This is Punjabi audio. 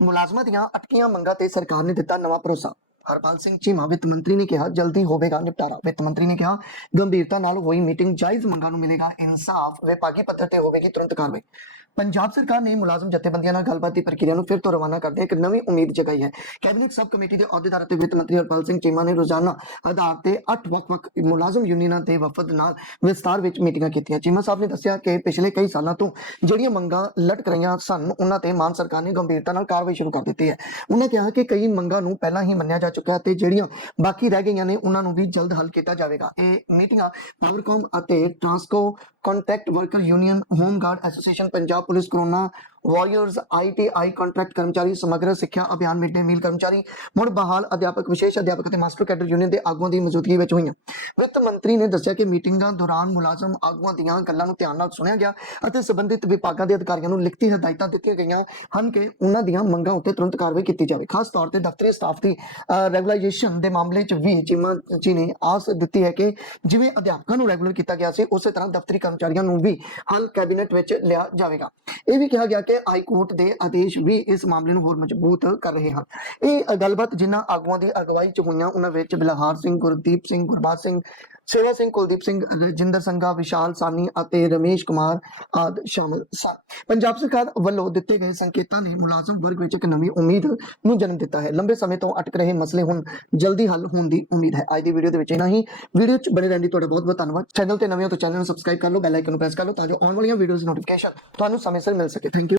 ਮੁਲਾਜ਼ਮਾਂ ਦੀਆਂ ਅਟਕੀਆਂ ਮੰਗਾਂ ਤੇ ਸਰਕਾਰ ਨੇ ਦਿੱਤਾ ਨਵਾਂ ਭਰੋਸਾ। ਹਰਪਾਲ ਸਿੰਘ ਚੀਮਾ ਵਿੱਤ ਮੰਤਰੀ ਨੇ ਕਿਹਾ, ਜਲਦੀ ਹੋਵੇਗਾ ਨਿਪਟਾਰਾ। ਵਿੱਤ ਮੰਤਰੀ ਨੇ ਕਿਹਾ, ਗੰਭੀਰਤਾ ਨਾਲ ਹੋਈ ਮੀਟਿੰਗ ਜਾਇਜ਼ ਮੰਗਾਂ ਨੂੰ ਮਿਲੇਗਾ, ਇਨਸਾਫ ਵਿਭਾਗੀ ਪੱਧਰ ਤੇ ਹੋਵੇਗੀ ਤੁਰੰਤ ਕਾਰਵਾਈ। ਪੰਜਾਬ ਸਰਕਾਰ ਨੇ ਮੁਲਾਜ਼ਮ ਜਥੇਬੰਦੀਆਂ ਨਾਲ ਗੱਲਬਾਤ ਦੀ ਪ੍ਰਕਿਰਿਆ ਨੂੰ ਫਿਰ ਤੋਂ ਰਵਾਨਾ ਕਰਦੇ ਇੱਕ ਨਵੀਂ ਉਮੀਦ ਜਗਾਈ ਹੈ। ਕੈਬਨਿਟ ਸਬ ਕਮੇਟੀ ਦੇ ਅਹੁਦੇਦਾਰ ਅਤੇ ਵਿੱਤ ਮੰਤਰੀ ਹਰਪਾਲ ਸਿੰਘ ਚੀਮਾ ਨੇ ਰੋਜ਼ਾਨਾ ਆਧਾਰ ਤੇ 8 ਵੱਖ-ਵੱਖ ਮੁਲਾਜ਼ਮ ਯੂਨੀਅਨਾਂ ਦੇ ਵਫਦ ਨਾਲ ਵਿਸਤਾਰ ਵਿੱਚ ਮੀਟਿੰਗਾਂ ਕੀਤੀਆਂ। ਚੀਮਾ ਸਾਹਿਬ ਨੇ ਦੱਸਿਆ ਕਿ ਪਿਛਲੇ ਕਈ ਸਾਲਾਂ ਤੋਂ ਜਿਹੜੀਆਂ ਮੰਗਾਂ ਲਟਕ ਰਹੀਆਂ ਸਨ, ਉਹਨਾਂ ਤੇ ਮਾਨ ਸਰਕਾਰ ਨੇ ਗੰਭੀਰਤਾ ਨਾਲ ਕਾਰਵਾਈ ਸ਼ੁਰੂ ਕਰ ਦਿੱਤੀ ਹੈ। ਉਹਨਾਂ ਕਿਹਾ ਕਿ ਕਈ ਮੰਗਾਂ ਨੂੰ ਪਹਿਲਾਂ ਹੀ ਮੰਨਿਆ ਜਾ ਚੁੱਕਿਆ ਤੇ ਜਿਹੜੀਆਂ ਬਾਕੀ ਰਹਿ ਗਈਆਂ ਨੇ, ਉਹਨਾਂ ਨੂੰ ਵੀ ਜਲਦ ਹੱਲ ਕੀਤਾ ਜਾਵੇਗਾ। ਇਹ ਮੀਟਿੰਗਾਂ ਪਾਵਰਕਾਮ ਅਤੇ Transco contract worker union home guard association Punjab police corona warriors ITI contract ਕਰਮਚਾਰੀ ਸਮਗਰ ਸਿੱਖਿਆ ਅਭਿਆਨ ਮਿਡ ਡੇ ਮੀਲ ਕਰਮਚਾਰੀ ਮੁੜ ਬਹਾਲ ਅਧਿਆਪਕ ਵਿਸ਼ੇਸ਼ ਅਧਿਆਪਕ ਅਤੇ ਮਾਸਟਰ ਕੈਡਰ ਯੂਨੀਅਨ ਦੇ ਆਗੂਆਂ ਦੀ ਮੌਜੂਦਗੀ ਵਿੱਚ ਹੋਈਆਂ ਵਿੱਤ ਮੰਤਰੀ ਨੇ ਦੱਸਿਆ ਕਿ ਮੀਟਿੰਗਾਂ ਦੌਰਾਨ ਮੁਲਾਜ਼ਮ ਆਗੂਆਂ ਦੀਆਂ ਗੱਲਾਂ ਨੂੰ ਧਿਆਨ ਨਾਲ ਸੁਣਿਆ ਗਿਆ ਅਤੇ ਸੰਬੰਧਿਤ ਵਿਭਾਗਾਂ ਦੇ ਅਧਿਕਾਰੀਆਂ ਨੂੰ ਲਿਖਤੀ ਹਦਾਇਤਾਂ ਦਿੱਤੀਆਂ ਗਈਆਂ ਹਨ ਕਿ ਉਹਨਾਂ ਦੀਆਂ ਮੰਗਾਂ ਉੱਤੇ ਤੁਰੰਤ ਕਾਰਵਾਈ ਕੀਤੀ ਜਾਵੇ ਖਾਸ ਤੌਰ ਤੇ ਦਫ਼ਤਰੀ ਸਟਾਫ ਦੀ ਰੈਗੂਲਾਈਜੇਸ਼ਨ ਦੇ ਮਾਮਲੇ 'ਚ ਵੀ ਚੀਮਾ ਜੀ ਨੇ ਆਸ ਦਿੱਤੀ ਹੈ ਕਿ ਜਿਵੇਂ ਅਧਿਆਪਕਾਂ ਨੂੰ ਰੈਗੂਲਰ ਕੀਤਾ ਗਿਆ ਸੀ ਉਸੇ ਤਰ੍ਹਾਂ ਦਫ਼ਤਰੀ ਕਰਮਚਾਰੀਆਂ ਨੂੰ ਵੀ ਹੱਲ ਕੈਬਨਿਟ ਵਿੱਚ ਲਿਆ ਜਾਵੇਗਾ। ਇਹ ਵੀ ਕਿਹਾ ਗਿਆ ਕਿ ਹਾਈ ਕੋਰਟ ਦੇ ਆਦੇਸ਼ ਵੀ ਇਸ ਮਾਮਲੇ ਨੂੰ ਹੋਰ ਮਜ਼ਬੂਤ ਕਰ ਰਹੇ ਹਨ। ਇਹ ਗੱਲਬਾਤ ਜਿਨ੍ਹਾਂ ਆਗੂਆਂ ਦੀ ਅਗਵਾਈ 'ਚ ਹੋਈਆਂ, ਉਹਨਾਂ ਵਿੱਚ ਬਿਲਹਾਰ ਸਿੰਘ, ਗੁਰਦੀਪ ਸਿੰਘ, ਗੁਰਬਾਜ ਸਿੰਘ, ਸੇਵਾ ਸਿੰਘ, ਕੁਲਦੀਪ ਸਿੰਘ, ਰਜਿੰਦਰ ਸੰਘਾ, ਵਿਸ਼ਾਲ ਸਾਨੀ ਅਤੇ ਰਮੇਸ਼ ਕੁਮਾਰ ਆਦ ਸ਼ਾਮਲ ਸਨ। ਪੰਜਾਬ ਸਰਕਾਰ ਵੱਲੋਂ ਦਿੱਤੇ ਗਏ ਸੰਕੇਤਾਂ ਨੇ ਮੁਲਾਜ਼ਮ ਵਰਗ ਵਿੱਚ ਇੱਕ ਨਵੀਂ ਉਮੀਦ ਨੂੰ ਜਨਮ ਦਿੱਤਾ ਹੈ। ਲੰਬੇ ਸਮੇਂ ਤੋਂ ਅਟਕ ਰਹੇ ਮਸਲੇ ਹੁਣ ਜਲਦੀ ਹੱਲ ਹੋਣ ਦੀ ਉਮੀਦ ਹੈ। ਅੱਜ ਦੀ ਵੀਡੀਓ ਦੇ ਵਿੱਚ ਇਹਨਾਂ ਹੀ। ਵੀਡੀਓ 'ਚ ਬਣੇ ਰਹਿਣ ਦੀ ਤੁਹਾਡਾ ਬਹੁਤ ਬਹੁਤ ਧੰਨਵਾਦ। ਚੈਨਲ ਤੇ ਨਵੇਂ ਹੋ ਤਾਂ ਚੈਨਲ ਨੂੰ ਸਬਸਕ੍ਰਾਈਬ ਕਰ ਲਓ, ਬੈਲ ਆਈਕਨ ਨੂੰ ਪ੍ਰੈਸ ਕਰ ਲਓ ਤਾਂ ਜੋ ਆਉਣ ਵਾਲੀਆਂ ਵੀਡੀਓਜ਼ ਨੋਟੀਫਿਕੇਸ਼ਨ ਤੁਹਾਨੂੰ ਸਮੇਂ ਸਿਰ ਮਿਲ ਸਕੇ ਥੈਂਕ ਯੂ